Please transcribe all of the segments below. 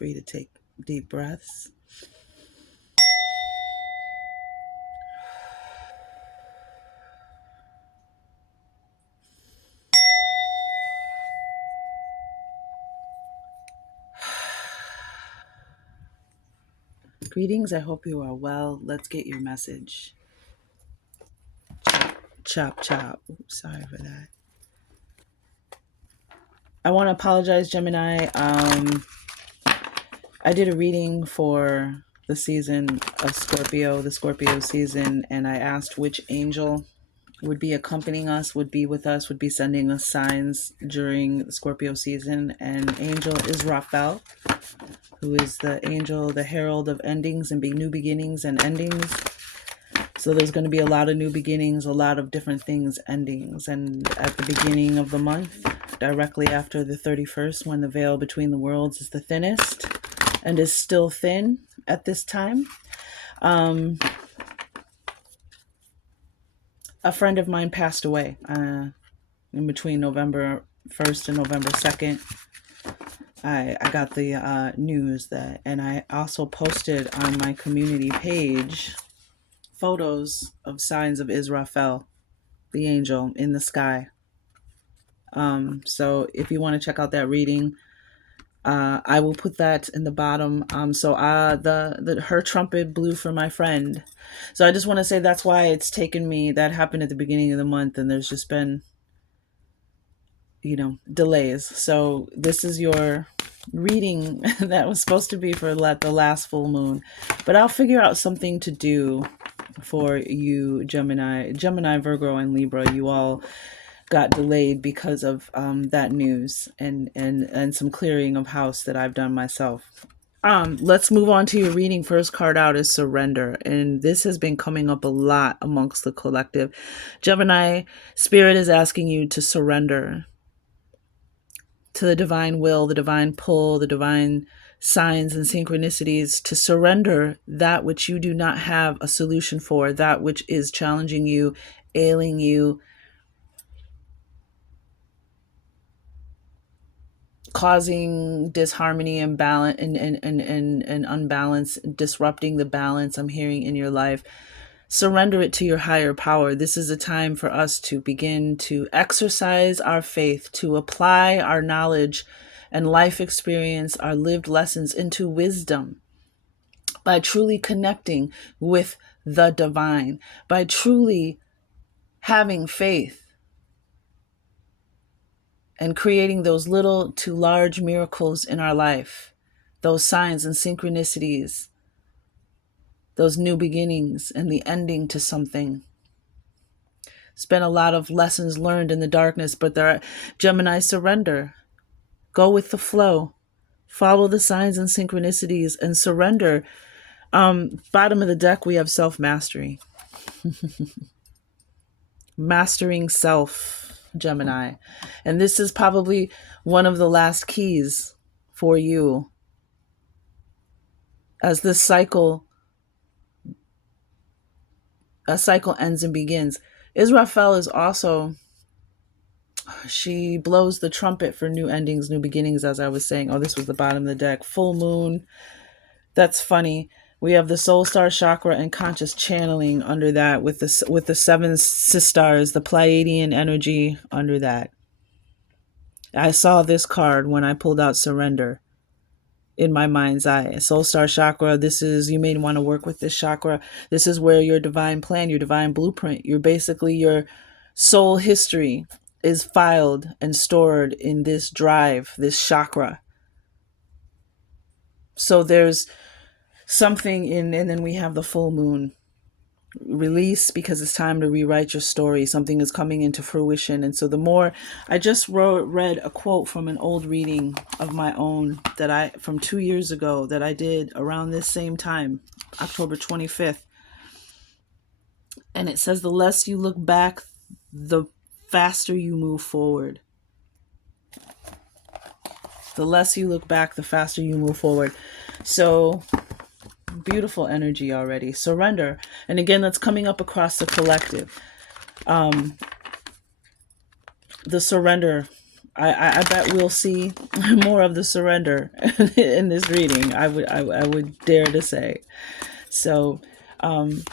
free to take deep breaths. Greetings, I hope you are well. Let's get your message. Chop, chop. Oops, sorry for that. I want to apologize, Gemini. I did a reading for the season of Scorpio, the Scorpio season, and I asked which angel would be accompanying us, would be with us, would be sending us signs during the Scorpio season. And angel is Raphael, who is the angel, the herald of endings and new beginnings and endings. So there's going to be a lot of new beginnings, a lot of different things, endings. And at the beginning of the month, directly after the 31st, when the veil between the worlds is the thinnest and is still thin at this time, a friend of mine passed away in between November 1st and November 2nd. I got the news that, and I also posted on my community page photos of signs of Israfel, the angel in the sky. So if you want to check out that reading, I will put that in the bottom. So her trumpet blew for my friend. So I just want to say that's why it's taken me. That happened at the beginning of the month, and there's just been, delays. So this is your reading that was supposed to be for the last full moon, but I'll figure out something to do for you, Gemini, Virgo, and Libra. You all got delayed because of that news and some clearing of house that I've done myself. Let's move on to your reading. First card out is surrender, and this has been coming up a lot amongst the collective. Gemini, Spirit is asking you to surrender to the divine will, the divine pull, the divine signs and synchronicities, to surrender that which you do not have a solution for, that which is challenging you, ailing you, causing disharmony and balance and unbalance, disrupting the balance I'm hearing in your life. Surrender it to your higher power. This is a time for us to begin to exercise our faith, to apply our knowledge and life experience, our lived lessons into wisdom, by truly connecting with the divine, by truly having faith and creating those little to large miracles in our life, those signs and synchronicities, those new beginnings and the ending to something. It's been a lot of lessons learned in the darkness, but there are Gemini, surrender. Go with the flow. Follow the signs and synchronicities and surrender. Bottom of the deck, we have self-mastery. Mastering self, Gemini. And this is probably one of the last keys for you as this cycle ends and begins. Israfel is also, she blows the trumpet for new endings, new beginnings, as I was saying. Oh, this was the bottom of the deck. Full moon. That's funny. We have the soul star chakra and conscious channeling under that, with the seven sisters, the Pleiadian energy under that. I saw this card when I pulled out surrender in my mind's eye. Soul star chakra, this is, you may want to work with this chakra. This is where your divine plan, your divine blueprint, your soul history is filed and stored in this drive, this chakra. So there's something in, and then we have the full moon release, because it's time to rewrite your story. Something is coming into fruition. And so the more, I just read a quote from an old reading of my own from 2 years ago that I did around this same time, October 25th. And it says, the less you look back, the faster you move forward. The less you look back, the faster you move forward. So beautiful energy already. Surrender. And again, that's coming up across the collective. The surrender. I bet we'll see more of the surrender in this reading. I would dare to say. So um,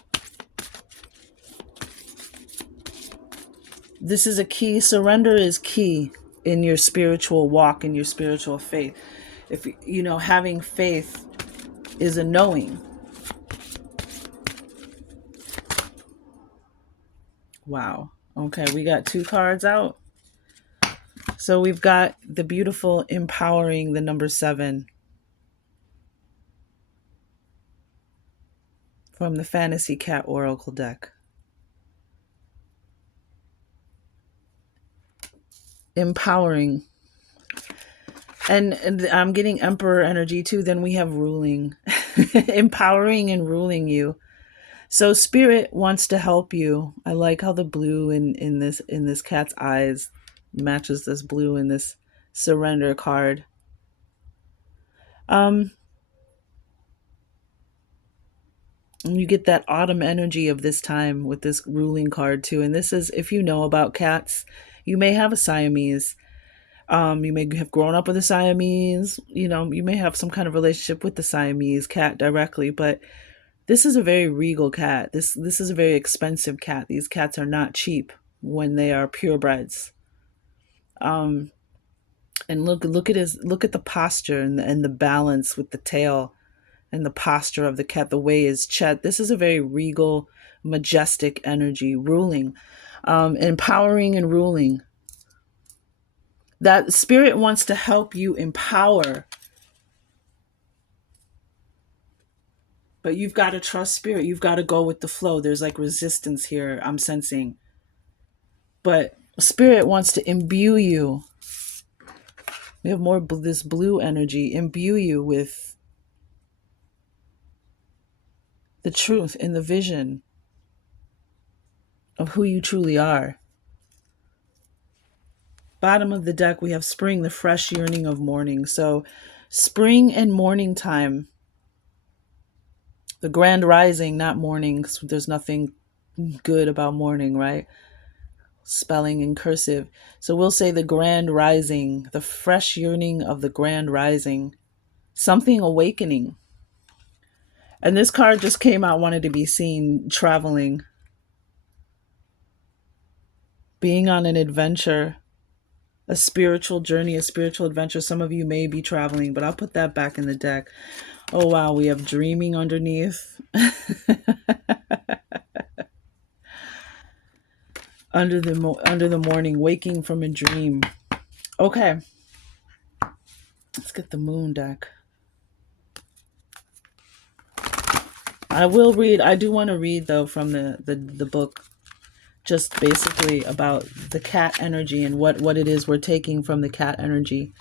this is a key. Surrender is key in your spiritual walk, in your spiritual faith. If you know, having faith is a knowing. Wow. Okay, we got two cards out. So we've got the beautiful empowering, the number 7 from the Fantasy Cat Oracle deck. Empowering. And I'm getting Emperor energy too. Then we have ruling. Empowering and ruling you. So spirit wants to help you. I like how the blue in this cat's eyes matches this blue in this surrender card. Um you get that autumn energy of this time with this ruling card too. And this is, if you know about cats, you may have a Siamese. You may have grown up with a Siamese, you know, you may have some kind of relationship with the Siamese cat directly, but this is a very regal cat. This is a very expensive cat. These cats are not cheap when they are purebreds. Um, and look at the posture and the balance with the tail and the posture of the cat, the way his chest. This is a very regal, majestic energy, ruling, empowering and ruling. That spirit wants to help you empower, but you've got to trust spirit. You've got to go with the flow. There's like resistance here, I'm sensing. But spirit wants to imbue you. We have more this blue energy, imbue you with the truth and the vision of who you truly are. Bottom of the deck, we have spring, the fresh yearning of morning. So spring and morning time, the grand rising, not morning. There's nothing good about morning, right? Spelling in cursive. So we'll say the grand rising, the fresh yearning of the grand rising, something awakening. And this card just came out, wanted to be seen traveling, being on an adventure, a spiritual journey, a spiritual adventure. Some of you may be traveling, but I'll put that back in the deck. Oh, wow. We have dreaming underneath. under the morning, waking from a dream. Okay. Let's get the moon deck. I do want to read though from the book, just basically about the cat energy and what it is we're taking from the cat energy.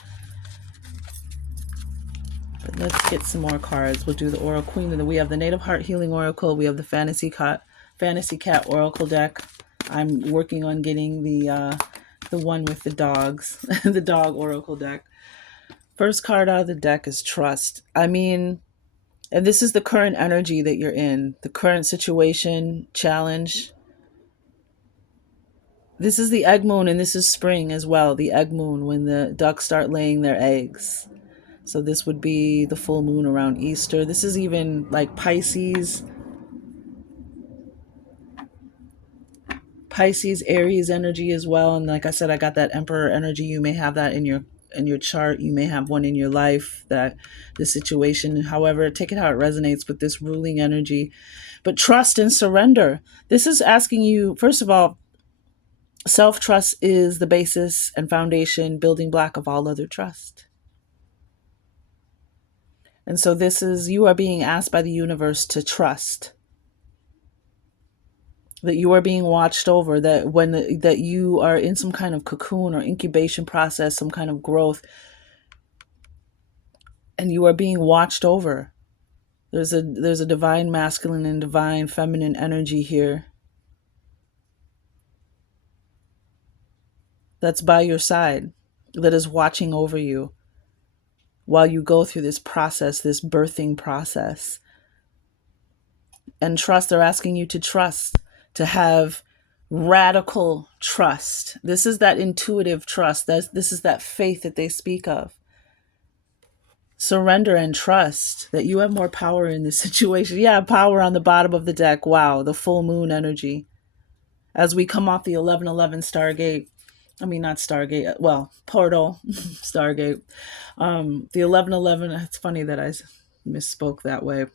But let's get some more cards. We'll do the Oracle Queen. We have the Native Heart Healing Oracle. We have the Fantasy Cat Oracle deck. I'm working on getting the one with the dogs, the dog Oracle deck. First card out of the deck is Trust. I mean, and this is the current energy that you're in, the current situation, challenge. This is the egg moon, and this is spring as well, the egg moon, when the ducks start laying their eggs. So this would be the full moon around Easter. This is even like Pisces, Aries energy as well. And like I said, I got that Emperor energy. You may have that in your chart. You may have one in your life, that the situation, however, take it how it resonates with this ruling energy. But trust and surrender. This is asking you, first of all, self-trust is the basis and foundation, building block of all other trust. And so this is, you are being asked by the universe to trust that you are being watched over, that that you are in some kind of cocoon or incubation process, some kind of growth, and you are being watched over. There's a divine masculine and divine feminine energy here that's by your side, that is watching over you while you go through this process, this birthing process. And trust, they're asking you to trust, to have radical trust. This is that intuitive trust. This is that faith that they speak of. Surrender and trust that you have more power in this situation. Yeah, power on the bottom of the deck. Wow, the full moon energy. As we come off the 1111 Stargate, I mean, not Stargate, well, portal, Stargate. The 1111, it's funny that I misspoke that way.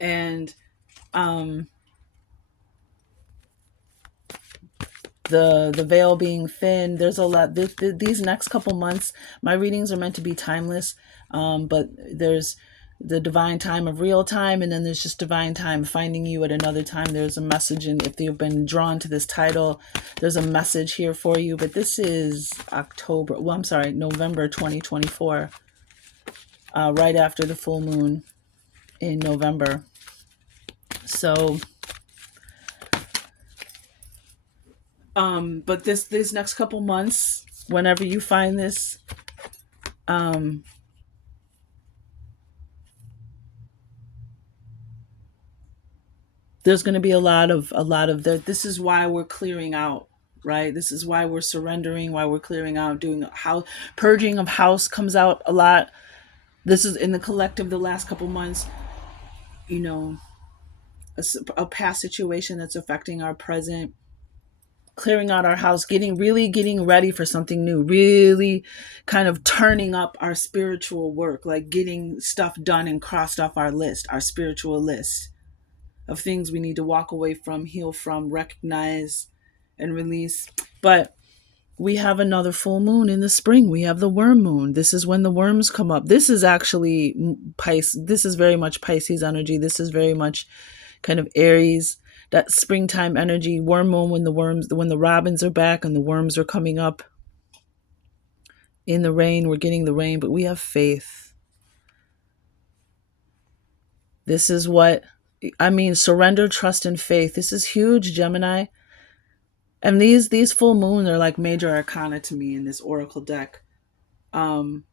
And the veil being thin, there's a lot. These next couple months, my readings are meant to be timeless, but there's the divine time of real time, and then there's just divine time finding you at another time. There's a message, and if you've been drawn to this title, there's a message here for you. But this is November 2024, right after the full moon in November. So but these next couple months, whenever you find this, there's going to be a lot of this is why we're clearing out, right? This is why we're surrendering, why we're clearing out, doing how purging of house comes out a lot. This is in the collective the last couple months, you know, a past situation that's affecting our present, clearing out our house, getting ready for something new, really kind of turning up our spiritual work, like getting stuff done and crossed off our spiritual list of things we need to walk away from, heal from, recognize, and release. But we have another full moon in the spring. We have the worm moon. This is when the worms come up. This is actually Pisces. This is very much Pisces energy. This is very much kind of Aries, that springtime energy. Worm moon, when the robins are back and the worms are coming up in the rain. We're getting the rain, but we have faith. This is what I mean, surrender, trust, and faith. This is huge, Gemini. And these full moon are like major arcana to me in this oracle deck. And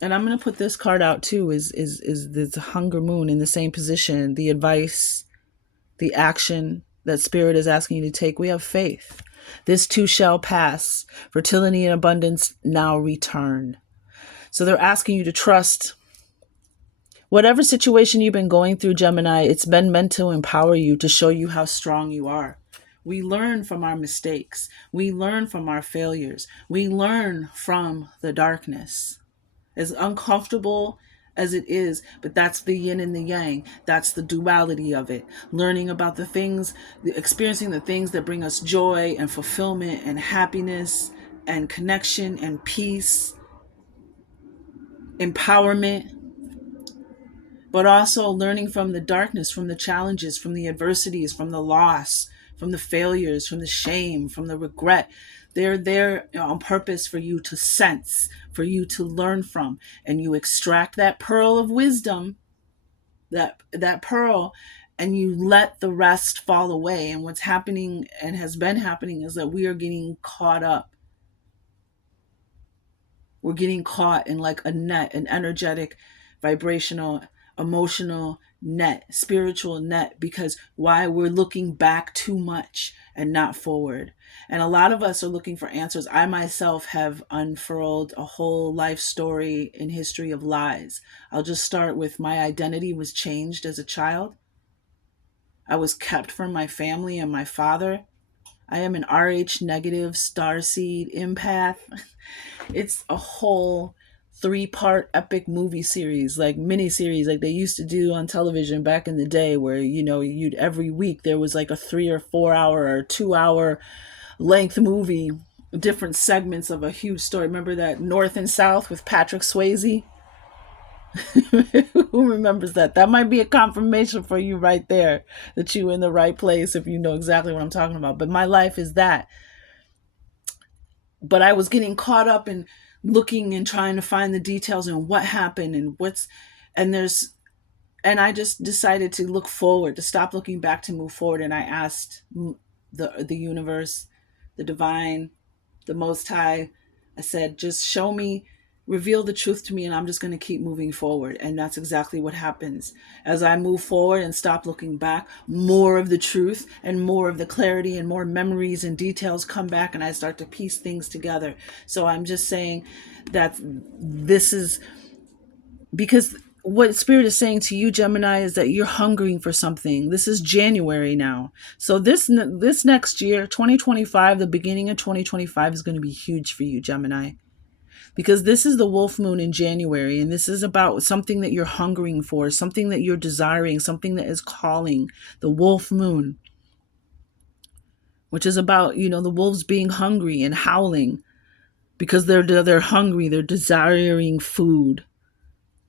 I'm gonna put this card out too. Is the hunger moon in the same position? The advice, the action that spirit is asking you to take. We have faith. This too shall pass. Fertility and abundance now return. So they're asking you to trust. Whatever situation you've been going through, Gemini, it's been meant to empower you, to show you how strong you are. We learn from our mistakes. We learn from our failures. We learn from the darkness. As uncomfortable as it is, but that's the yin and the yang. That's the duality of it. Learning about the things, experiencing the things that bring us joy and fulfillment and happiness and connection and peace, empowerment, but also learning from the darkness, from the challenges, from the adversities, from the loss, from the failures, from the shame, from the regret. They're there on purpose for you to sense, for you to learn from, and you extract that pearl of wisdom, that pearl, and you let the rest fall away. And what's happening and has been happening is that we are getting caught up. We're getting caught in like a net, an energetic, vibrational, emotional net, spiritual net, because why? We're looking back too much and not forward. And a lot of us are looking for answers. I myself have unfurled a whole life story in history of lies. I'll just start with my identity was changed as a child. I was kept from my family and my father. I am an RH negative starseed empath. It's a whole 3-part epic movie series, like mini series, like they used to do on television back in the day, where you'd every week there was like a 3 or 4 hour or 2 hour length movie, different segments of a huge story. Remember that North and South with Patrick Swayze? Who remembers that? That might be a confirmation for you right there, that you're in the right place if you know exactly what I'm talking about. But my life is that. But I was getting caught up in looking and trying to find the details and what happened and and there's and I just decided to look forward, to stop looking back, to move forward. And I asked the universe, the divine, the most high, I said, just show me reveal the truth to me, and I'm just going to keep moving forward. And that's exactly what happens. As I move forward and stop looking back, more of the truth and more of the clarity and more memories and details come back, and I start to piece things together. So I'm just saying that this is because what spirit is saying to you, Gemini, is that you're hungering for something. This is January now. So this next year, 2025, the beginning of 2025 is going to be huge for you, Gemini, because this is the wolf moon in January, and this is about something that you're hungering for, something that you're desiring, something that is calling. The wolf moon, which is about, the wolves being hungry and howling because they're hungry, they're desiring food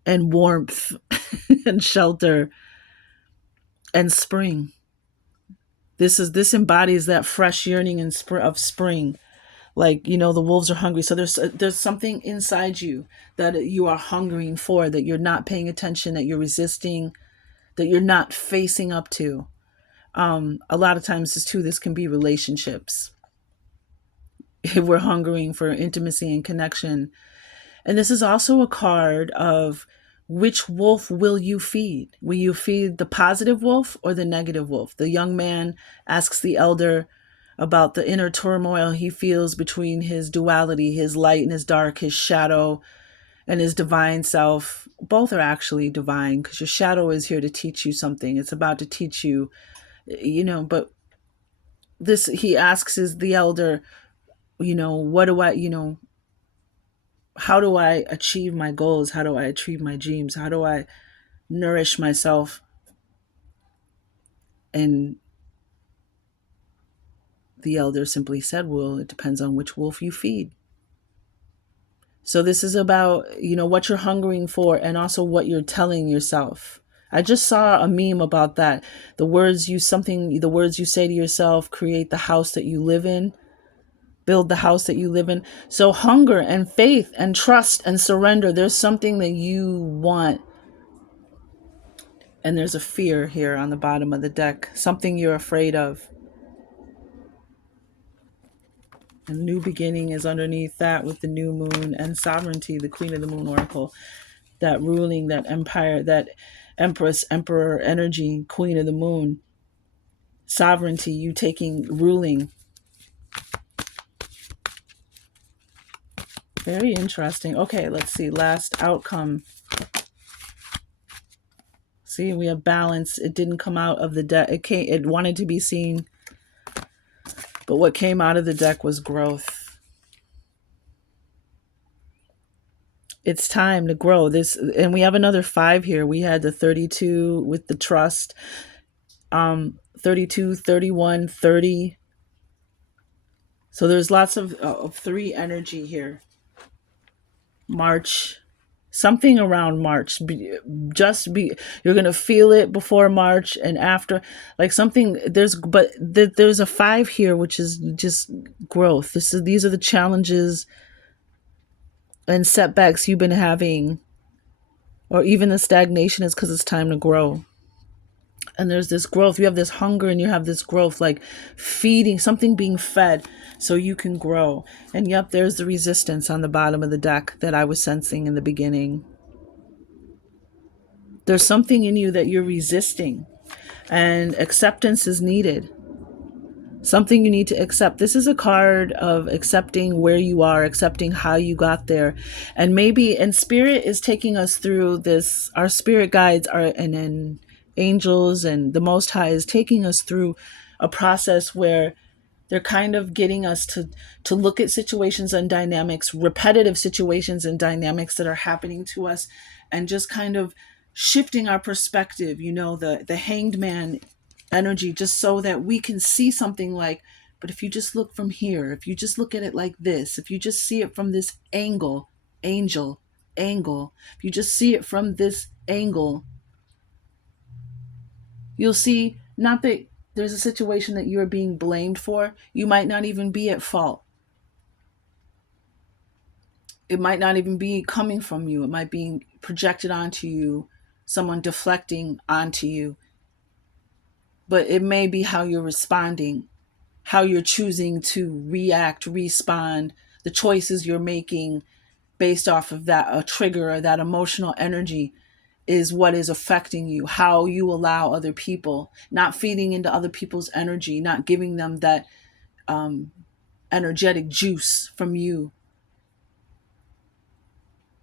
and warmth and shelter and spring. This embodies that fresh yearning of spring. Like, the wolves are hungry, so there's something inside you that you are hungering for, that you're not paying attention, that you're resisting, that you're not facing up to. A lot of times this can be relationships. If we're hungering for intimacy and connection. And this is also a card of, which wolf will you feed? Will you feed the positive wolf or the negative wolf? The young man asks the elder about the inner turmoil he feels between his duality, his light and his dark, his shadow and his divine self. Both are actually divine, because your shadow is here to teach you something. It's about to teach you, but this, he asks, is the elder, what do I, how do I achieve my goals? How do I achieve my dreams? How do I nourish myself? And the elder simply said, well, it depends on which wolf you feed. So this is about, what you're hungering for, and also what you're telling yourself. I just saw a meme about that. The words you say to yourself create the house that you live in, build the house that you live in. So hunger and faith and trust and surrender. There's something that you want. And there's a fear here on the bottom of the deck, something you're afraid of. A new beginning is underneath that, with the new moon and sovereignty, the Queen of the Moon Oracle, that ruling, that empire, that empress, emperor energy, Queen of the Moon, sovereignty, you taking ruling. Very interesting. Okay, let's see. Last outcome. See, we have balance. It didn't come out of the deck. It wanted to be seen, but what came out of the deck was growth. It's time to grow this. And we have another 5 here. We had the 32 with the trust, 32, 31, 30. So there's lots of 3 energy here. March, something around March. You're going to feel it before March and after, like something. There's a 5 here, which is just growth. These are the challenges and setbacks you've been having, or even the stagnation is because it's time to grow. And there's this growth. You have this hunger and you have this growth, like feeding, something being fed so you can grow. And yep, there's the resistance on the bottom of the deck that I was sensing in the beginning. There's something in you that you're resisting, and acceptance is needed. Something you need to accept. This is a card of accepting where you are, accepting how you got there. And spirit is taking us through this. Our spirit guides and angels and the Most High is taking us through a process where they're kind of getting us to look at situations and dynamics, repetitive situations and dynamics that are happening to us, and just kind of shifting our perspective, the hanged man energy, just so that we can see something like, but if you just look from here, if you just look at it like this, if you just see it from this angle, angle, if you just see it from this angle, you'll see not that there's a situation that you're being blamed for. You might not even be at fault. It might not even be coming from you. It might be projected onto you, someone deflecting onto you. But it may be how you're responding, how you're choosing to react, respond, the choices you're making based off of that a trigger or that emotional energy is what is affecting you, how you allow other people, not feeding into other people's energy, not giving them that energetic juice from you,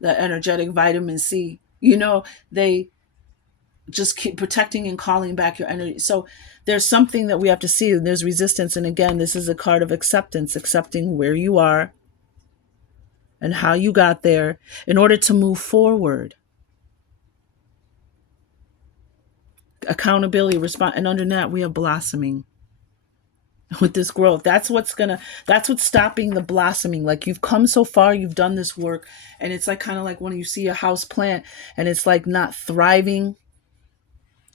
that energetic vitamin C. They just keep protecting and calling back your energy. So there's something that we have to see. There's resistance. And again, this is a card of acceptance, accepting where you are and how you got there in order to move forward. Accountability, response, and under that we have blossoming with this growth. That's what's stopping the blossoming. Like, you've come so far, you've done this work, and it's like kind of like when you see a house plant and it's like not thriving.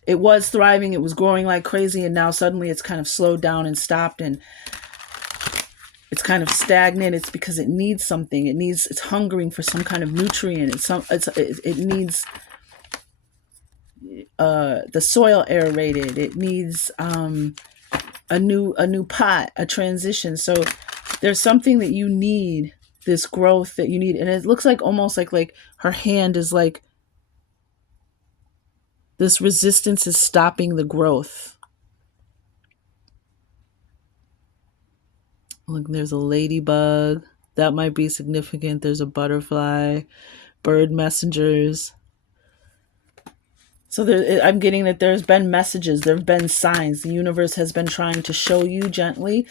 It was thriving, it was growing like crazy, and now suddenly it's kind of slowed down and stopped, and it's kind of stagnant. It's because it needs something. It's hungering for some kind of nutrient. It needs the soil aerated. It needs a new pot, a transition. So there's something that you need, this growth that you need, and it looks like almost like her hand is like this resistance is stopping the growth. Look, there's a ladybug. That might be significant. There's a butterfly, bird messengers. So I'm getting that there's been messages, there have been signs. The universe has been trying to show you gently,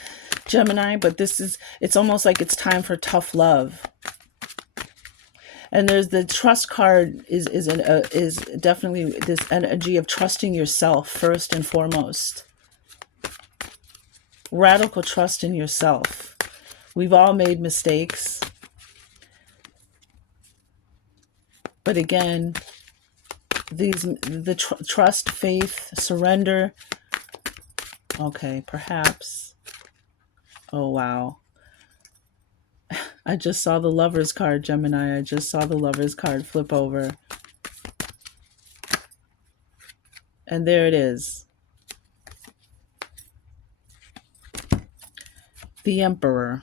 Gemini, but it's almost like it's time for tough love. And there's the trust card is definitely this energy of trusting yourself first and foremost. Radical trust in yourself. We've all made mistakes. But again, trust, faith, surrender. Okay, perhaps. Oh, wow. I just saw the Lover's card, Gemini. I just saw the Lover's card flip over. And there it is. The Emperor.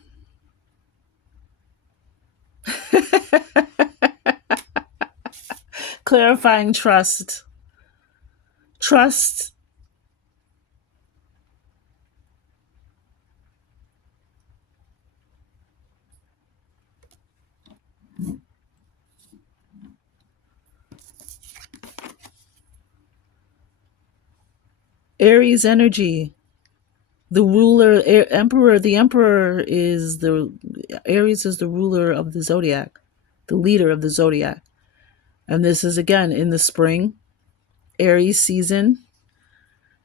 Clarifying trust. Trust. Aries energy. The ruler, emperor, the emperor is Aries is the ruler of the zodiac, the leader of the zodiac. And this is again in the spring, Aries season,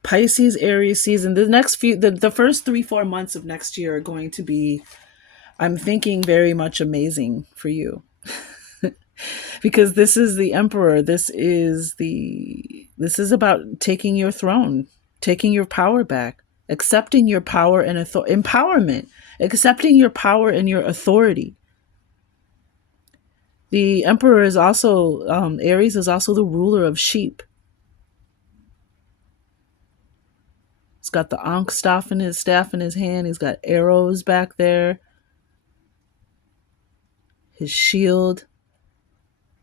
Pisces, Aries season. The first 3-4 months of next year are going to be, I'm thinking, very much amazing for you. Because this is the emperor. This is about taking your throne, taking your power back, accepting your power and empowerment, accepting your power and your authority. The emperor is also, Aries is also the ruler of sheep. He's got the Ankh staff in his hand. He's got arrows back there. His shield.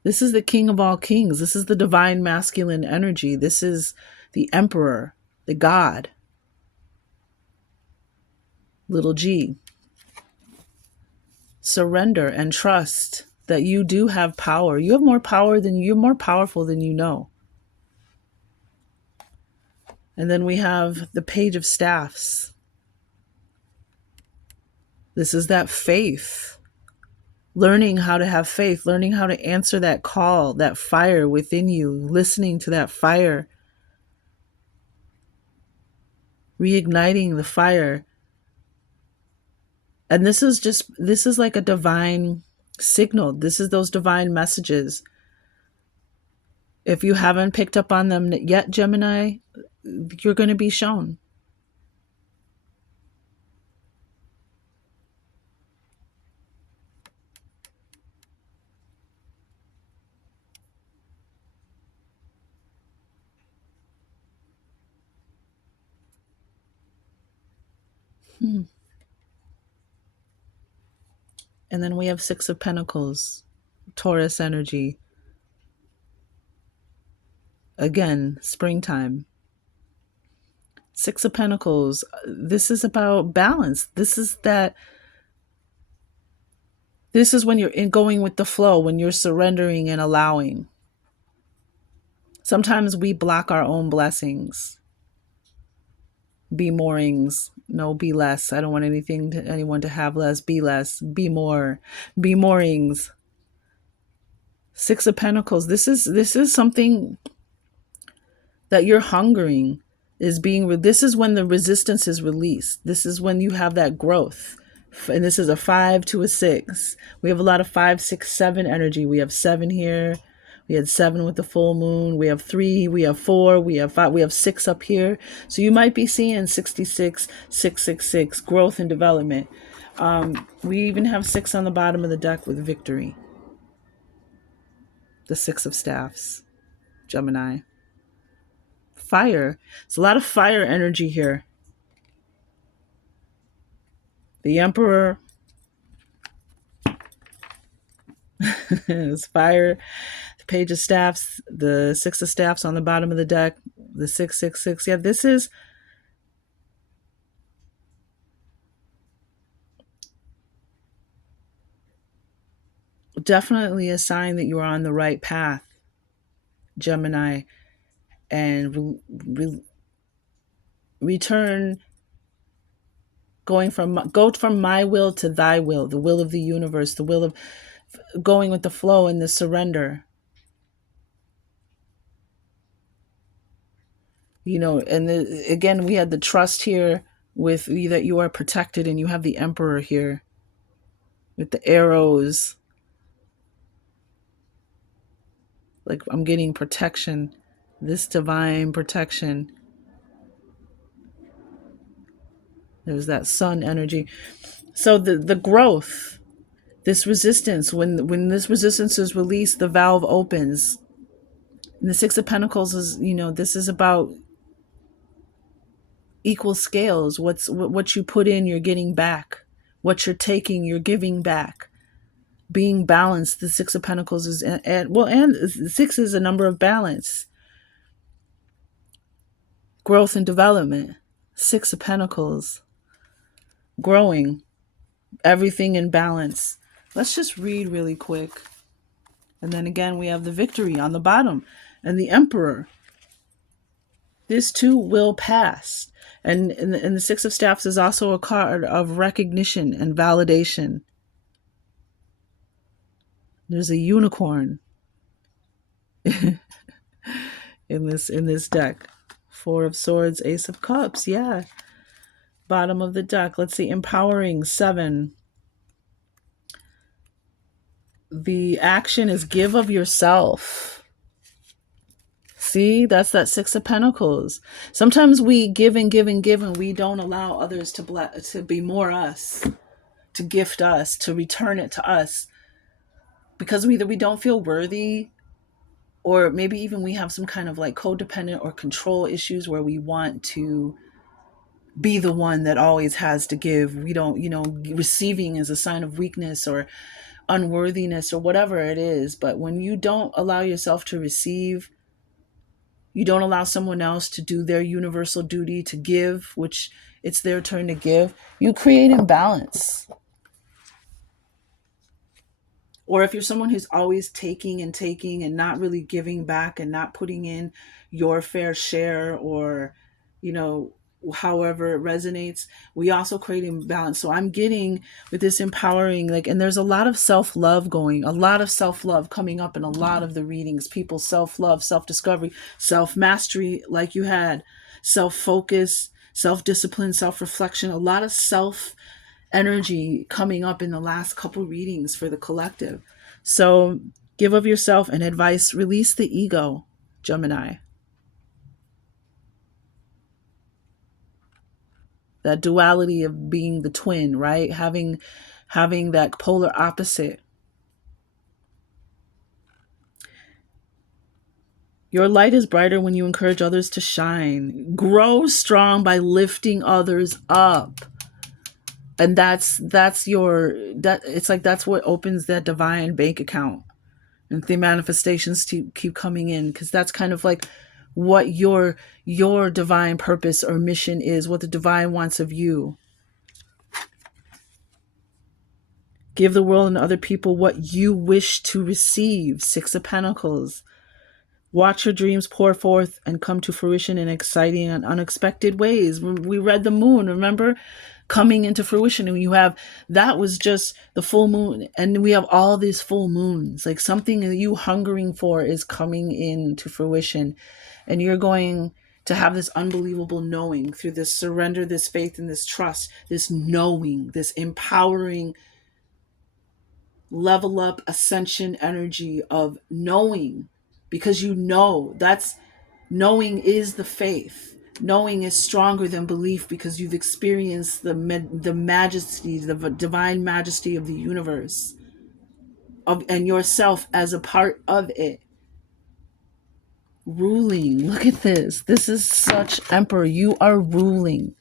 This is the king of all kings. This is the divine masculine energy. This is the emperor, the god. Little g. Surrender and trust that you do have power. You're more powerful than you know. And then we have the Page of Staffs. This is that faith. Learning how to have faith, learning how to answer that call, that fire within you, listening to that fire, reigniting the fire. And this is like a divine signal. This is those divine messages. If you haven't picked up on them yet, Gemini, you're going to be shown. And then we have Six of Pentacles. Taurus energy. Again, springtime. Six of Pentacles. This is about balance. This is when you're going with the flow, when you're surrendering and allowing. Sometimes we block our own blessings. Be morings. No, be less. I don't want anyone to have less. Be less. Be more. Be morings. Six of Pentacles. This is something that you're hungering is being. This is when the resistance is released. This is when you have that growth. And this is a 5 to a 6. We have a lot of 5, 6, 7 energy. We have 7 here. We had 7 with the full moon. We have 3. We have 4. We have 5. We have 6 up here. So you might be seeing 66, 666, growth and development. We even have 6 on the bottom of the deck with victory. The 6 of staffs, Gemini. Fire. It's a lot of fire energy here. The Emperor is fire. The Page of Staffs, the 6 of Staffs on the bottom of the deck, the 666. Yeah, this is definitely a sign that you are on the right path, Gemini, and return, go from my will to thy will, the will of the universe, the will of going with the flow and the surrender. And again, we had the trust here with that you are protected, and you have the Emperor here with the arrows. Like I'm getting protection, this divine protection. There's that sun energy. So the growth, this resistance, when this resistance is released, the valve opens. And the 6 of Pentacles is, this is about equal scales. What you put in, you're getting back. What you're taking, you're giving back. Being balanced. The 6 of Pentacles is, and 6 is a number of balance. Growth and development. 6 of Pentacles. Growing. Everything in balance. Let's just read really quick. And then again, we have the victory on the bottom and the Emperor. This too will pass. And the 6 of Staffs is also a card of recognition and validation. There's a unicorn in this deck. 4 of Swords, Ace of Cups. Yeah. Bottom of the deck. Let's see. Empowering, 7. The action is give of yourself. See, that's that 6 of Pentacles. Sometimes we give and give and give, and we don't allow others to be more us, to gift us, to return it to us. Because either we don't feel worthy, or maybe even we have some kind of like codependent or control issues where we want to be the one that always has to give. We don't, receiving is a sign of weakness or unworthiness or whatever it is. But when you don't allow yourself to receive, you don't allow someone else to do their universal duty to give, which it's their turn to give, you create imbalance. Or if you're someone who's always taking and not really giving back and not putting in your fair share, or, however it resonates, we also create imbalance. So I'm getting with this empowering, and there's a lot of self-love coming up in a lot of the readings. People self-love, self-discovery, self-mastery, like you had, self-focus, self-discipline, self-reflection, a lot of self energy coming up in the last couple readings for the collective. So give of yourself and advice, release the ego, Gemini. That duality of being the twin, right? Having that polar opposite. Your light is brighter when you encourage others to shine. Grow strong by lifting others up. And that's what opens that divine bank account. and the manifestations to keep coming in, because that's kind of like what your divine purpose or mission is, what the divine wants of you. Give the world and other people what you wish to receive. Six of Pentacles. Watch your dreams pour forth and come to fruition in exciting and unexpected ways. We read the moon, remember? Coming into fruition. And you have, that was just the full moon. And we have all these full moons. Like something that you hungering for is coming into fruition. And you're going to have this unbelievable knowing through this surrender, this faith, and this trust, this knowing, this empowering level up ascension energy of knowing, because you know, that's, knowing is the faith. Knowing is stronger than belief because you've experienced the majesty, the divine majesty of the universe, of, and yourself as a part of it. Ruling. Look at this. This is such Emperor. You are ruling.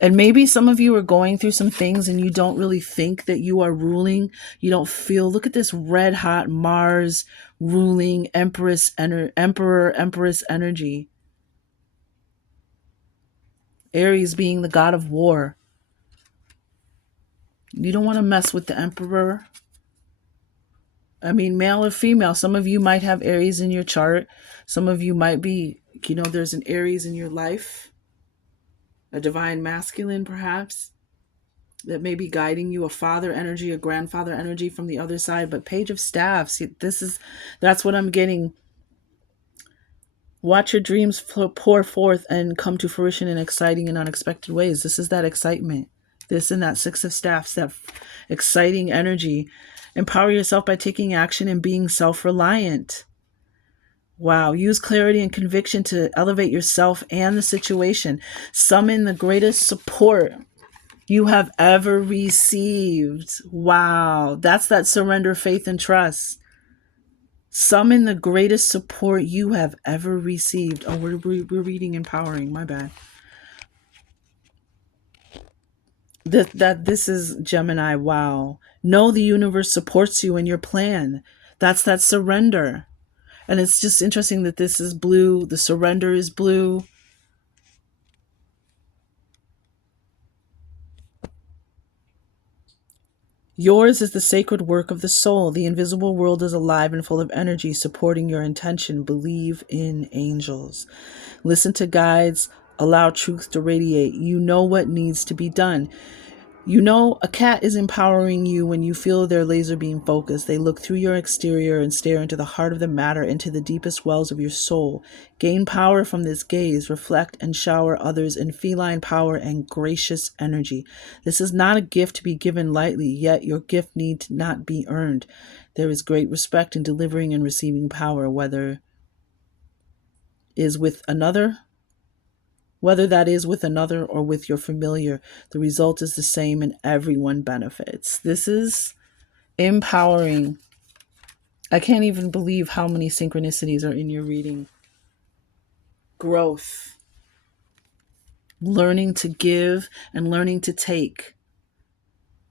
And maybe some of you are going through some things and you don't really think that you are ruling. You don't feel, look at this red hot Mars ruling emperor, empress energy. Aries being the god of war. You don't want to mess with the emperor. I mean, male or female. Some of you might have Aries in your chart. Some of you might be, there's an Aries in your life. A divine masculine, perhaps, that may be guiding you, a father energy, a grandfather energy from the other side. But Page of Staffs, that's what I'm getting. Watch your dreams pour forth and come to fruition in exciting and unexpected ways. This is that excitement. This and that Six of Staffs, that exciting energy. Empower yourself by taking action and being self-reliant. Wow. Use clarity and conviction to elevate yourself and the situation. Summon the greatest support you have ever received. Wow. That's that surrender, faith, and trust. Summon the greatest support you have ever received. Oh, we're reading empowering. My bad. This is Gemini. Wow. Know the universe supports you in your plan. That's that surrender. And it's just interesting that this is blue. The surrender is blue. Yours is the sacred work of the soul. The invisible world is alive and full of energy supporting your intention. Believe in angels. Listen to guides. Allow truth to radiate. You know what needs to be done. A cat is empowering you when you feel their laser beam focus. They look through your exterior and stare into the heart of the matter, into the deepest wells of your soul. Gain power from this gaze. Reflect and shower others in feline power and gracious energy. This is not a gift to be given lightly, yet your gift need not be earned. There is great respect in delivering and receiving power, whether that is with another or with your familiar, the result is the same and everyone benefits. This is empowering. I can't even believe how many synchronicities are in your reading. Growth. Learning to give and learning to take.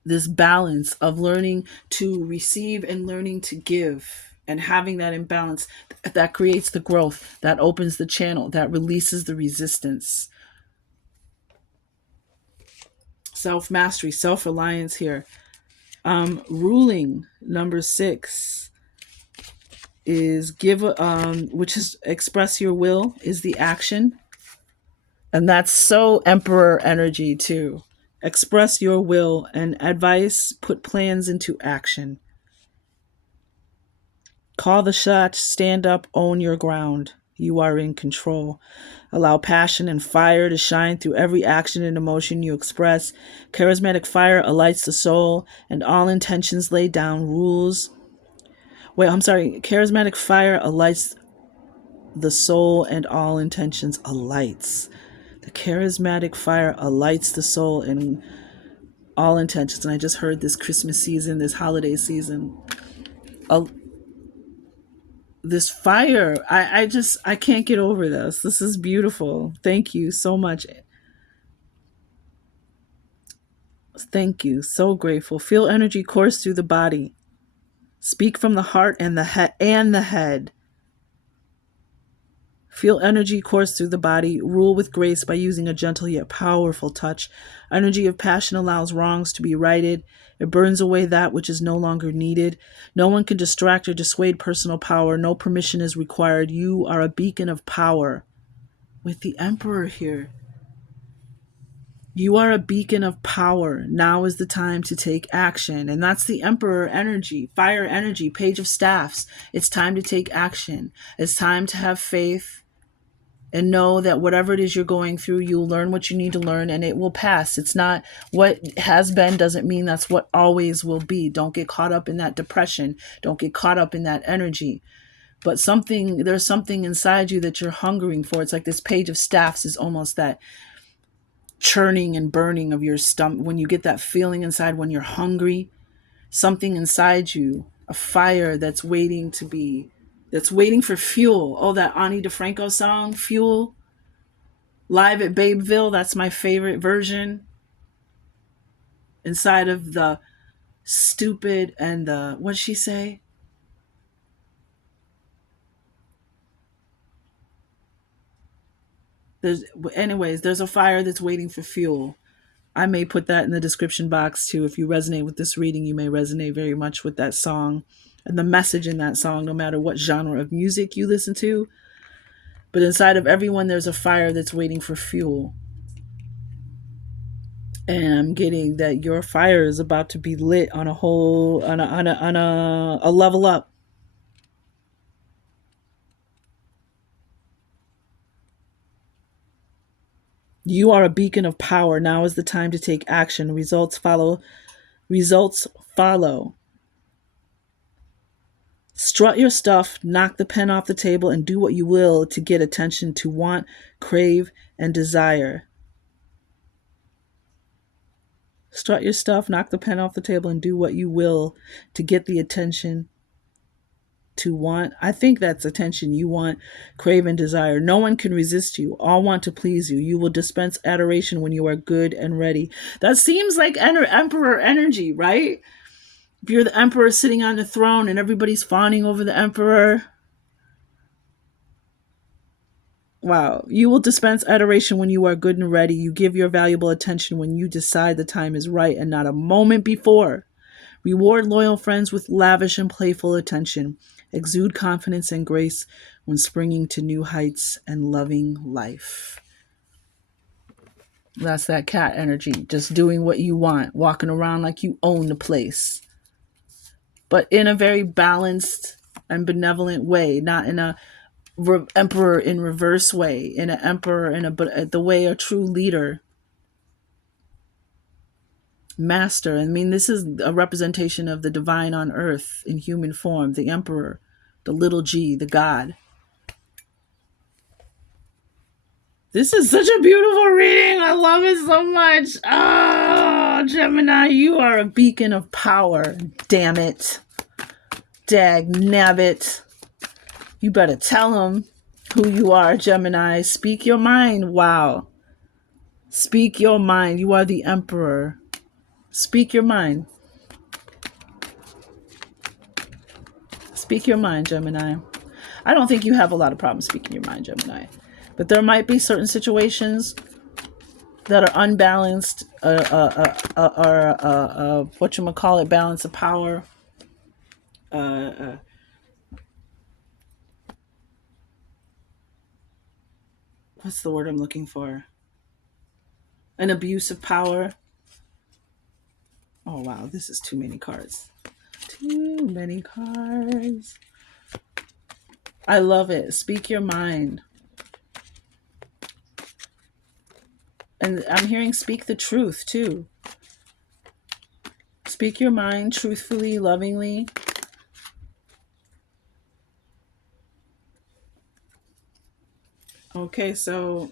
This balance of learning to receive and learning to give. And having that imbalance, that creates the growth, that opens the channel, that releases the resistance. Self-mastery, self-reliance here. Ruling, number 6, is which is express your will, is the action. And that's so Emperor energy too. Express your will and advice, put plans into action. Call the shots, stand up, own your ground. You are in control. Allow passion and fire to shine through every action and emotion you express. Charismatic fire alights the soul, and all intentions lay down rules. Charismatic fire alights the soul, and all intentions alights. The charismatic fire alights the soul and all intentions. And I just heard this Christmas season, this holiday season. This fire, I can't get over this. This is beautiful. Thank you so much. Thank you. So grateful. Feel energy course through the body. Speak from the heart and the head. Feel energy course through the body. Rule with grace by using a gentle yet powerful touch. Energy of passion allows wrongs to be righted. It burns away that which is no longer needed. No one can distract or dissuade personal power. No permission is required. You are a beacon of power. With the Emperor here. You are a beacon of power. Now is the time to take action. And that's the Emperor energy, fire energy, Page of Staffs. It's time to take action. It's time to have faith and know that whatever it is you're going through, you'll learn what you need to learn and it will pass. It's not what has been doesn't mean that's what always will be. Don't get caught up in that depression. Don't get caught up in that energy. But there's something inside you that you're hungering for. It's like this Page of Staffs is almost that churning and burning of your stomach. When you get that feeling inside when you're hungry, something inside you, a fire that's waiting for fuel. Oh, that Ani DeFranco song, Fuel, live at Babeville. That's my favorite version. Inside of the stupid and the, what'd she say? There's a fire that's waiting for fuel. I may put that in the description box too. If you resonate with this reading, you may resonate very much with that song and the message in that song, no matter what genre of music you listen to. But inside of everyone, there's a fire that's waiting for fuel. And I'm getting that your fire is about to be lit on a whole, on a level up. You are a beacon of power. Now is the time to take action. Results follow. Results follow. Strut your stuff, knock the pen off the table, and do what you will to get attention to want, crave, and desire. Strut your stuff, knock the pen off the table, and do what you will to get the attention to want. I think that's attention you want, crave, and desire. No one can resist you. All want to please you. You will dispense adoration when you are good and ready. That seems like emperor energy, right? If you're the emperor sitting on the throne and everybody's fawning over the emperor. Wow. You will dispense adoration when you are good and ready. You give your valuable attention when you decide the time is right and not a moment before. Reward loyal friends with lavish and playful attention. Exude confidence and grace when springing to new heights and loving life. That's that cat energy. Just doing what you want, walking around like you own the place. But in a very balanced and benevolent way, not in a emperor in reverse way, in an emperor in the way a true leader, master. I mean, this is a representation of the divine on earth in human form, the emperor, the little g, the god. This is such a beautiful reading. I love it so much. Oh, Gemini, you are a beacon of power. Damn it. Dag nabbit. You better tell him who you are, Gemini. Speak your mind. Wow. Speak your mind. You are the emperor. Speak your mind. Speak your mind, Gemini. I don't think you have a lot of problems speaking your mind, Gemini. But there might be certain situations that are unbalanced, or whatchamacallit, balance of power. What's the word I'm looking for? An abuse of power. Oh, wow. This is too many cards. Too many cards. I love it. Speak your mind. And I'm hearing speak the truth, too. Speak your mind truthfully, lovingly. Okay, so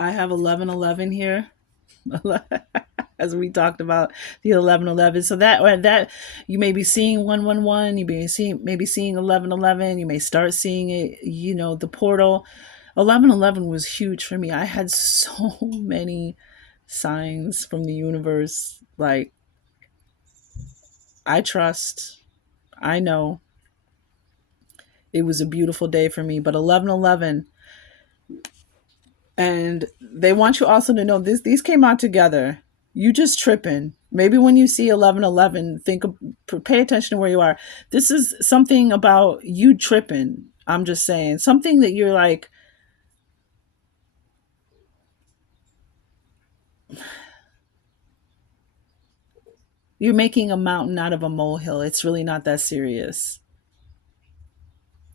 I have 1111 here. As we talked about the 1111. So that you may be seeing 111, you may seeing 1111, you may start seeing it, the portal. 1111 was huge for me. I had so many signs from the universe, like I trust. I know it was a beautiful day for me, but 11:11, and they want you also to know this. These came out together. You just tripping. Maybe when you see 11:11, pay attention to where you are. This is something about you tripping. I'm just saying something that you're like, you're making a mountain out of a molehill. It's really not that serious.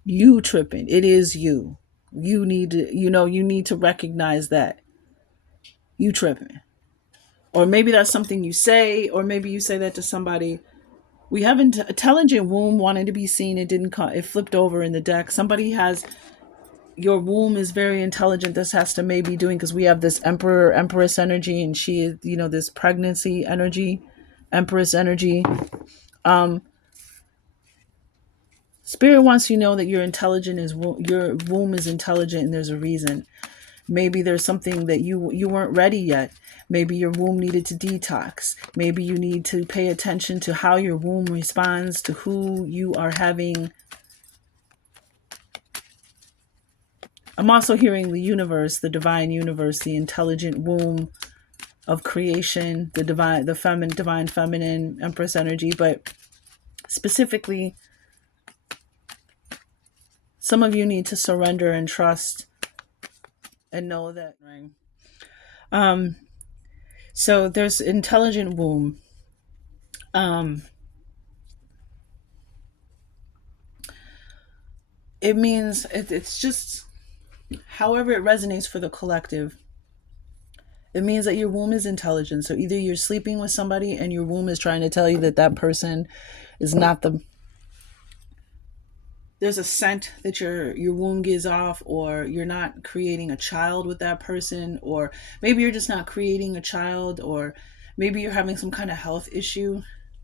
You tripping. It is you. You need to, you need to recognize that you tripping. Or maybe that's something you say, or maybe you say that to somebody. We have intelligent womb wanting to be seen. It didn't come. It flipped over in the deck. Somebody has, your womb is very intelligent. This has to maybe doing, because we have this emperor, empress energy, and she is, this pregnancy energy, empress energy. Um, Spirit wants you to know that your intelligent is, your womb is intelligent, and there's a reason. Maybe there's something that you weren't ready yet. Maybe your womb needed to detox. Maybe you need to pay attention to how your womb responds to who you are having. I'm also hearing the universe, the divine universe, the intelligent womb of creation, the divine, divine feminine empress energy. But specifically, some of you need to surrender and trust and know that. Um, so there's intelligent womb. Um, it means it's just however it resonates for the collective. It means that your womb is intelligent. So either you're sleeping with somebody and your womb is trying to tell you that that person is not the, there's a scent that your womb gives off, or you're not creating a child with that person, or maybe you're just not creating a child, or maybe you're having some kind of health issue.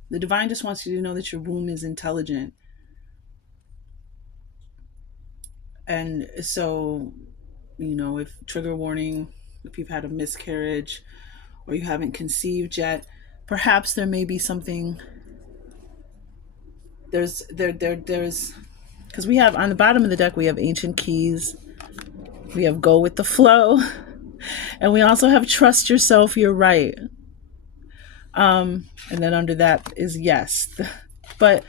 The divine just wants you to know that your womb is intelligent. And so, if trigger warning, if you've had a miscarriage or you haven't conceived yet, perhaps there may be something. There's because we have on the bottom of the deck, we have ancient keys, we have go with the flow, and we also have trust yourself, you're right. And then under that is yes. But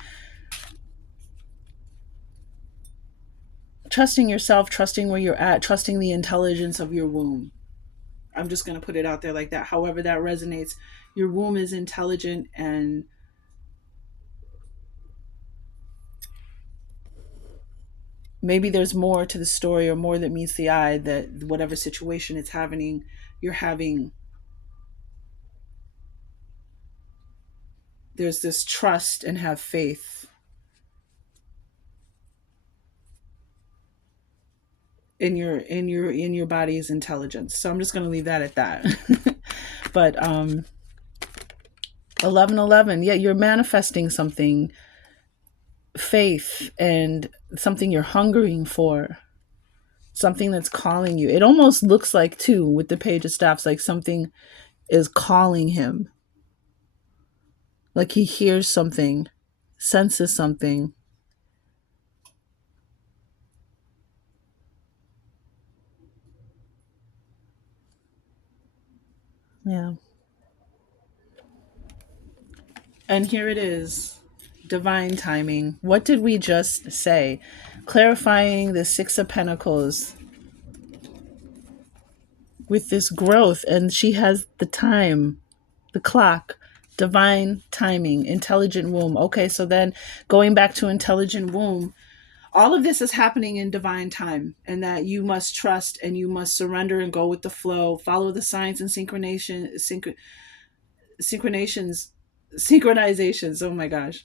trusting yourself, trusting where you're at, trusting the intelligence of your womb. I'm just going to put it out there like that. However that resonates, your womb is intelligent, and maybe there's more to the story, or more that meets the eye, that whatever situation it's happening, you're having, there's this trust and have faith in your body's intelligence. So I'm just going to leave that at that. But 11:11, yeah, you're manifesting something, faith, and something you're hungering for, something that's calling you. It almost looks like, too, with the page of staffs, like something is calling him, like he hears something, senses something. Yeah. And here it is, divine timing. What did we just say? Clarifying the Six of Pentacles with this growth, and she has the time, the clock, divine timing, intelligent womb. Okay, so then going back to intelligent womb, all of this is happening in divine time, and that you must trust and you must surrender and go with the flow, follow the signs and synchronizations, synchronizations. Oh my gosh.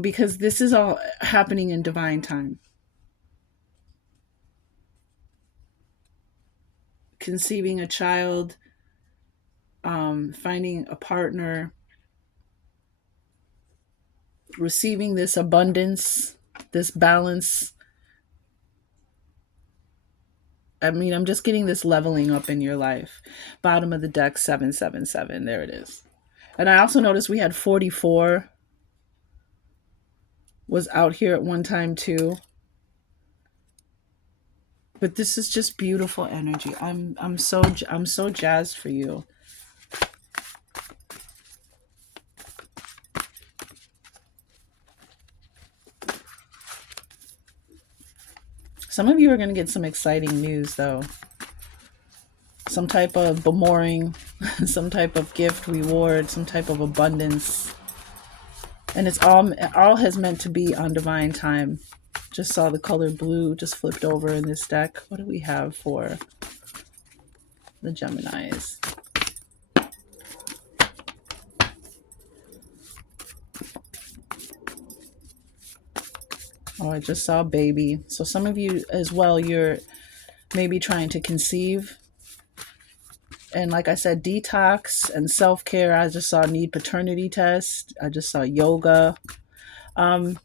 Because this is all happening in divine time. Conceiving a child, finding a partner, receiving this abundance, this balance. I mean, I'm just getting this leveling up in your life. Bottom of the deck, 777. There it is. And I also noticed we had 44. was out here at one time too. But this is just beautiful energy. I'm so jazzed for you. Some of you are going to get some exciting news though. Some type of bemoring, some type of gift, reward, some type of abundance. And it all has meant to be on divine time. Just saw the color blue just flipped over in this deck. What do we have for the Geminis? Oh, I just saw baby. So some of you as well, you're maybe trying to conceive. And like I said, detox and self-care. I just saw need paternity test. I just saw yoga. Um,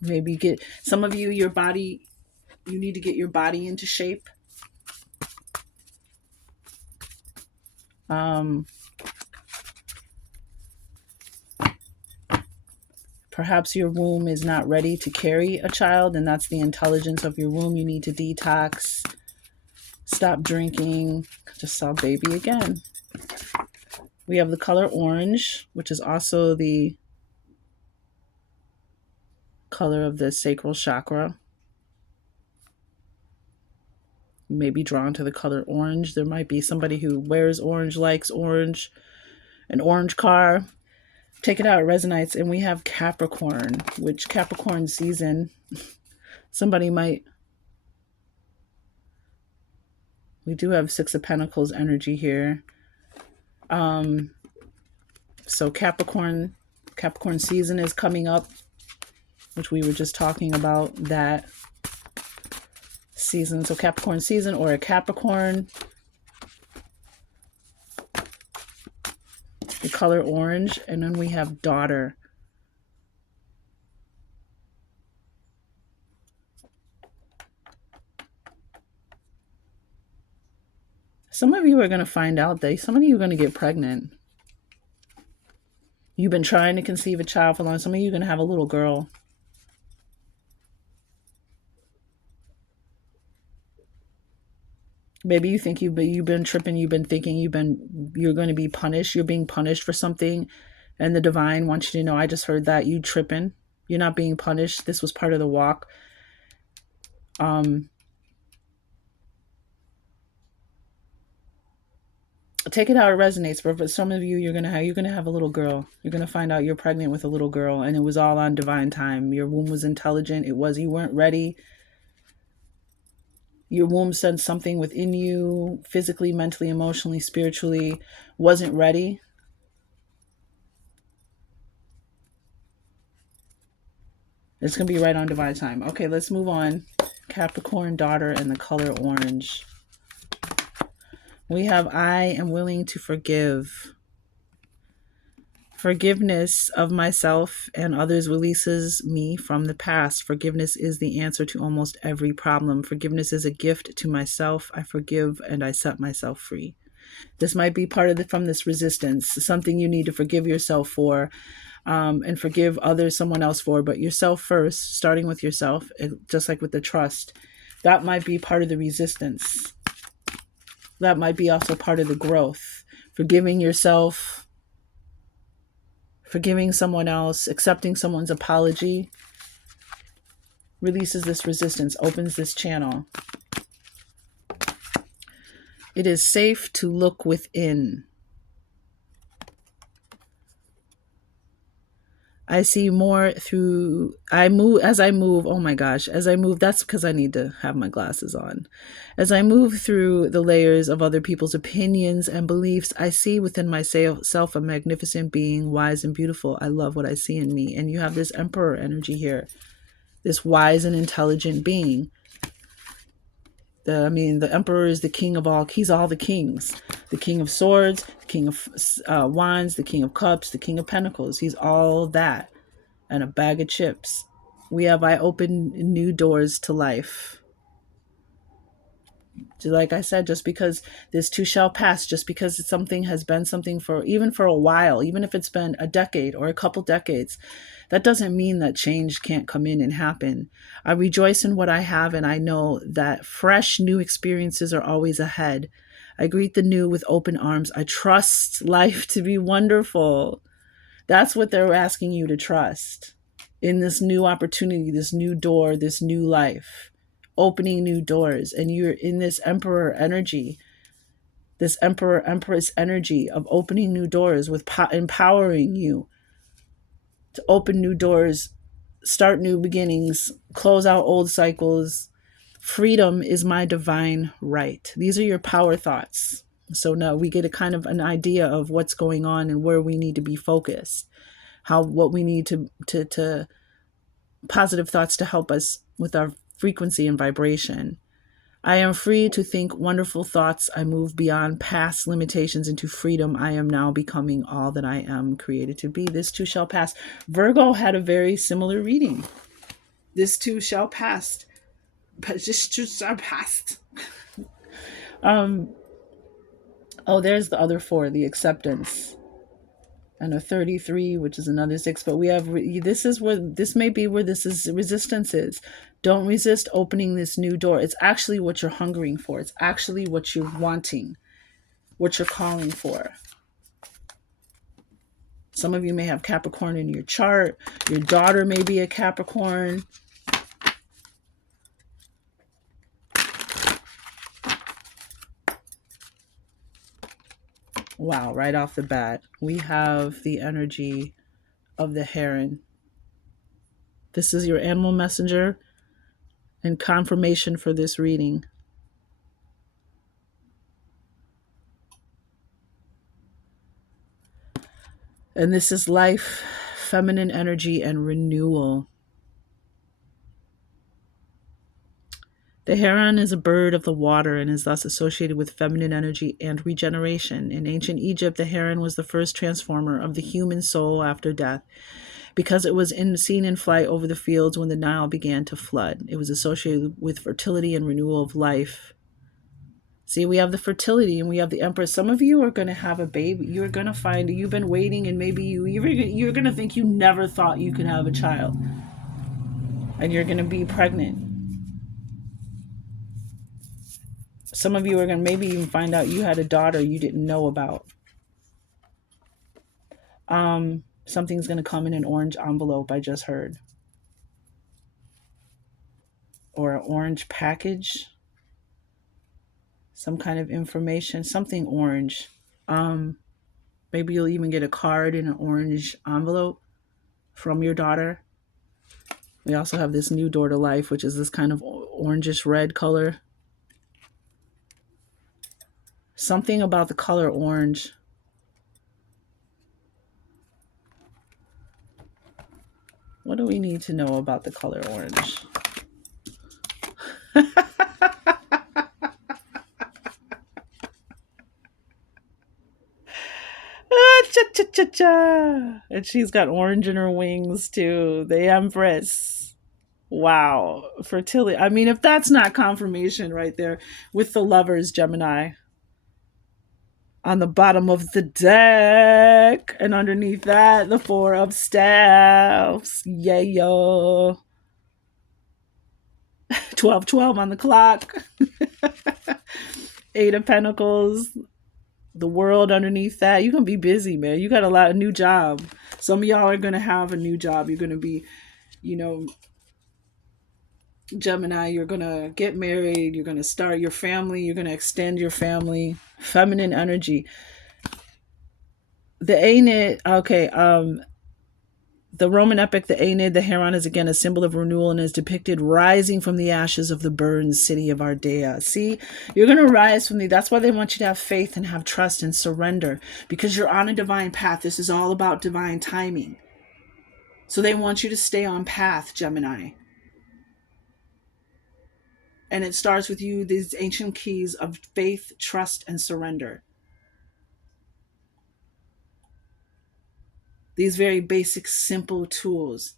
maybe get some of you, your body, you need to get your body into shape. Um, perhaps your womb is not ready to carry a child, and that's the intelligence of your womb. You need to detox, stop drinking. Just saw baby again. We have the color orange, which is also the color of the sacral chakra. You may be drawn to the color orange. There might be somebody who wears orange, likes orange, an orange car. Take it out, it resonates. And we have Capricorn, which Capricorn season, somebody might, we do have Six of Pentacles energy here. So Capricorn season is coming up, which we were just talking about that season. So Capricorn season or a Capricorn, the color orange, and then we have daughter. Some of you are going to find out that some of you are going to get pregnant. You've been trying to conceive a child for long. Some of you are going to have a little girl. Maybe you think you've been tripping, you've been thinking you're going to be punished. You're being punished for something. And the divine wants you to know, I just heard that you tripping. You're not being punished. This was part of the walk. Take it how it resonates, but some of you, you're gonna have a little girl. You're gonna find out you're pregnant with a little girl, and it was all on divine time. Your womb was intelligent. You weren't ready. Your womb sensed something within you, physically, mentally, emotionally, spiritually, wasn't ready. It's gonna be right on divine time. Okay, let's move on. Capricorn, daughter, and the color orange. We have I am willing to forgive. Forgiveness of myself and others releases me from the past. Forgiveness is the answer to almost every problem. Forgiveness is a gift to myself. I forgive and I set myself free. This might be part of from this resistance, something you need to forgive yourself for, and forgive others, someone else for, but yourself first, starting with yourself, just like with the trust. That might be part of the resistance. That might be also part of the growth. Forgiving yourself, forgiving someone else, accepting someone's apology releases this resistance, opens this channel. It is safe to look within. I see more through, as I move, oh my gosh, as I move, that's because I need to have my glasses on. As I move through the layers of other people's opinions and beliefs, I see within myself a magnificent being, wise and beautiful. I love what I see in me. And you have this emperor energy here, this wise and intelligent being. The emperor is the king of all, he's all the kings. The king of swords, the king of wands, the king of cups, the king of pentacles. He's all that and a bag of chips. We have I open new doors to life. Like I said, just because this too shall pass, just because something has been something for even for a while, even if it's been a decade or a couple decades, that doesn't mean that change can't come in and happen. I rejoice in what I have, and I know that fresh new experiences are always ahead. I greet the new with open arms. I trust life to be wonderful. That's what they're asking you to trust in this new opportunity, this new door, this new life, opening new doors. And you're in this emperor energy, this emperor, empress energy of opening new doors with empowering you to open new doors, start new beginnings, close out old cycles. Freedom is my divine right. These are your power thoughts. So now we get a kind of an idea of what's going on and where we need to be focused, how what we need to positive thoughts to help us with our frequency and vibration. I am free to think wonderful thoughts. I move beyond past limitations into freedom. I am now becoming all that I am created to be. This too shall pass. Virgo had a very similar reading. This too shall pass. This too shall pass. Um, oh, there's the other four, the acceptance. And a 33, which is another six. But we have, this is where, this may be where this is resistance is. Don't resist opening this new door. It's actually what you're hungering for. It's actually what you're wanting, what you're calling for. Some of you may have Capricorn in your chart. Your daughter may be a Capricorn. Wow, right off the bat, we have the energy of the heron. This is your animal messenger and confirmation for this reading. And this is life, feminine energy, and renewal. The heron is a bird of the water and is thus associated with feminine energy and regeneration. In ancient Egypt, the heron was the first transformer of the human soul after death because it was seen in flight over the fields when the Nile began to flood. It was associated with fertility and renewal of life. See, we have the fertility and we have the empress. Some of you are going to have a baby. You're going to find you've been waiting, and maybe you're going to think you never thought you could have a child, and you're going to be pregnant. Some of you are going to maybe even find out you had a daughter you didn't know about. Something's going to come in an orange envelope, I just heard, or an orange package, some kind of information, something orange. Maybe you'll even get a card in an orange envelope from your daughter. We also have this new door to life, which is this kind of orangish red color. Something about the color orange. What do we need to know about the color orange? Cha-cha-cha-cha. And she's got orange in her wings too. The Empress. Wow. Fertility. I mean, if that's not confirmation right there with the lovers, Gemini. On the bottom of the deck. And underneath that, the Four of Staffs. Yeah, yo. 12-12 on the clock. Eight of Pentacles. The world underneath that. You're gonna be busy, man. You got a lot of new job. Some of y'all are gonna have a new job. You're gonna be, Gemini, you're gonna get married, you're gonna start your family, you're gonna extend your family. Feminine energy. The Aeneid, okay, the Roman epic, the Aeneid, the heron is again a symbol of renewal and is depicted rising from the ashes of the burned city of Ardea. See, you're going to rise from that's why they want you to have faith and have trust and surrender, because you're on a divine path. This is all about divine timing. So they want you to stay on path, Gemini. And it starts with you, these ancient keys of faith, trust, and surrender. These very basic, simple tools.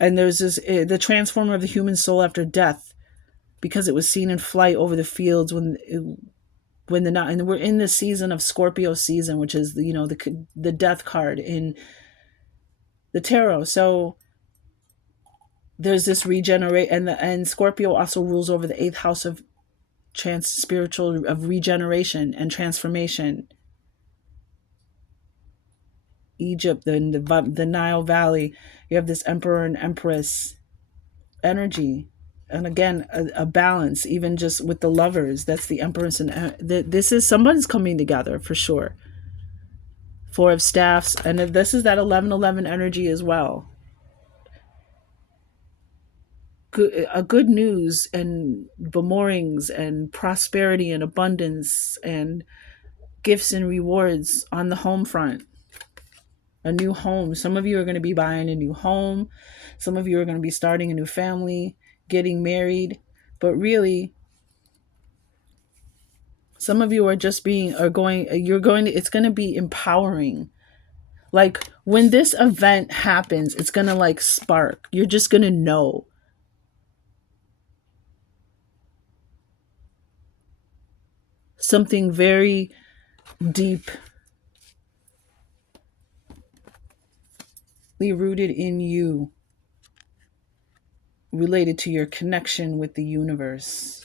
And there's this the transformer of the human soul after death, because it was seen in flight over the fields when the night, and we're in the season of Scorpio season, which is the death card in the tarot. So there's this regenerate, and Scorpio also rules over the eighth house of spiritual, of regeneration and transformation. Egypt, the Nile Valley, you have this emperor and empress energy. And again, a balance, even just with the lovers. That's the empress, and this is somebody's coming together for sure. Four of staffs, and this is that 1111 energy as well. Good news and bemorings and prosperity and abundance and gifts and rewards on the home front. A new home. Some of you are going to be buying a new home. Some of you are going to be starting a new family, getting married. But really, some of you are just it's going to be empowering. Like when this event happens, it's going to like spark. You're just going to know. Something very deeply rooted in you, related to your connection with the universe,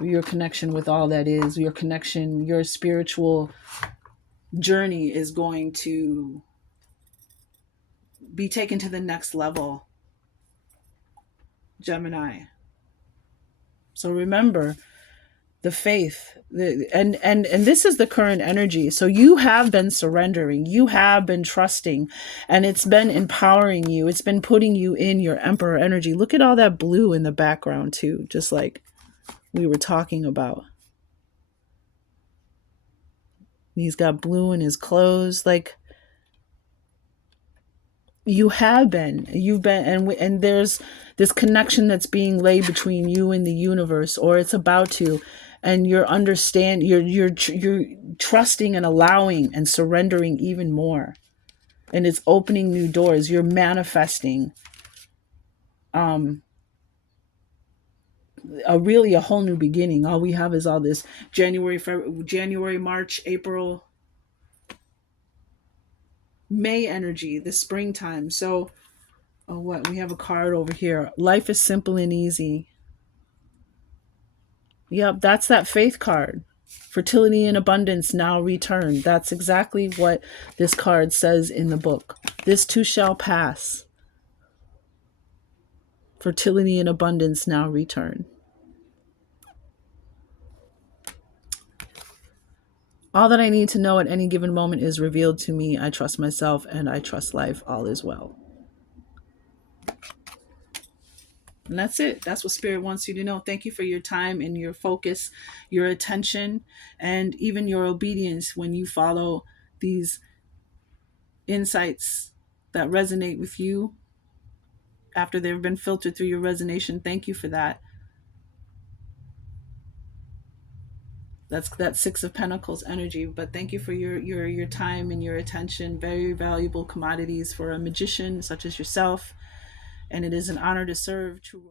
your connection with all that is, your connection, your spiritual journey is going to be taken to the next level, Gemini. So remember the faith, and this is the current energy. So you have been surrendering, you have been trusting, and it's been empowering you. It's been putting you in your emperor energy. Look at all that blue in the background too, just like we were talking about. He's got blue in his clothes. Like you've been, and there's this connection that's being laid between you and the universe, or it's about to, and you're trusting and allowing and surrendering even more, and it's opening new doors. You're manifesting a whole new beginning. All we have is all this January, March, April, May energy, the springtime. So, oh, what? We have a card over here. Life is simple and easy. Yep, that's that faith card. Fertility and abundance now return. That's exactly what this card says in the book. This too shall pass. Fertility and abundance now return. All that I need to know at any given moment is revealed to me. I trust myself and I trust life. All is well. And that's it. That's what Spirit wants you to know. Thank you for your time and your focus, your attention, and even your obedience when you follow these insights that resonate with you after they've been filtered through your resonation. Thank you for that. That's that Six of Pentacles energy. But thank you for your time and your attention. Very valuable commodities for a magician such as yourself. And it is an honor to serve. True.